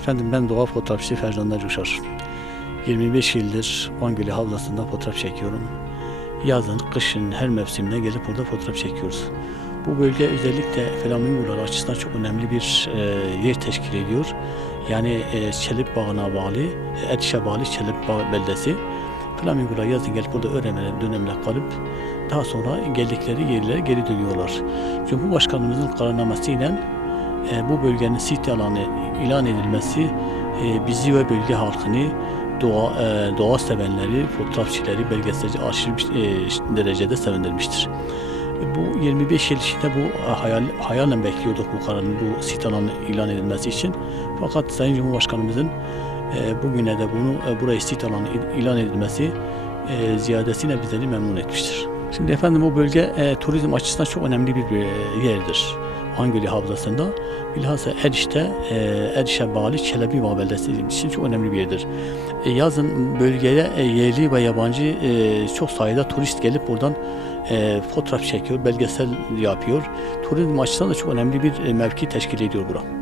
Efendim ben doğa fotoğrafçı Ferdan Uçar. 25 yıldır Van Gölü havlasında fotoğraf çekiyorum. Yazın, kışın, her mevsimde gelip burada fotoğraf çekiyoruz. Bu bölge özellikle flamingolar açısından çok önemli bir e, yer teşkil ediyor. Yani e, Çelip Bağı'na bağlı, Eriş'e bağlı Çelip Bağı beldesi. Flamingolar yazın gelip burada öğrenmeler dönemler kalıp daha sonra geldikleri yerlere geri dönüyorlar. Cumhurbaşkanımızın kararnamesiyle e, bu bölgenin sit alanı ilan edilmesi e, bizi ve bölge halkını doğa, e, doğa sevenleri, fotoğrafçileri, belgeselci aşırı e, derecede sevindirmiştir. E, Bu 25 yıl içinde bu e, hayal, hayalen bekliyorduk bu kararın, bu sit alanı ilan edilmesi için. Fakat Sayın Cumhurbaşkanımızın e, bugüne de bunu e, burayı sit alanı il- ilan edilmesi e, ziyadesiyle bizleri memnun etmiştir. Şimdi efendim o bölge turizm açısından çok önemli bir e, yerdir. Van Gölü Havzası'nda bilhassa Eriş'te e, Eriş'e bağlı Çelebi Bağ beldesi için çok önemli bir yerdir. E, yazın bölgeye e, yerli ve yabancı e, çok sayıda turist gelip buradan e, fotoğraf çekiyor, belgesel yapıyor. Turizm açısından da çok önemli bir e, mevki teşkil ediyor bura.